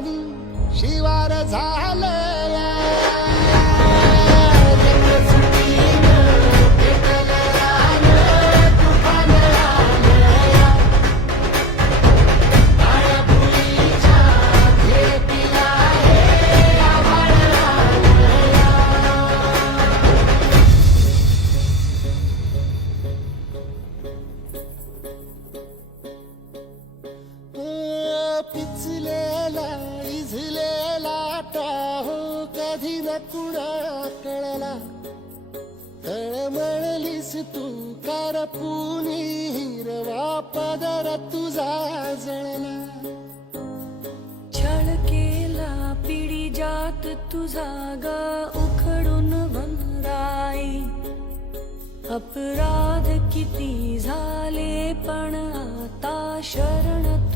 पाणी शिवार झालंय पिचलेला इझलेला टाहो कधी न कुणा कळला तळमळलीस तू करपुनी हिरवा पदर तुझा जळला छळ केला पिढी जात तुझा ग उखडून वनराई अपराध किती झाले पण आता शरण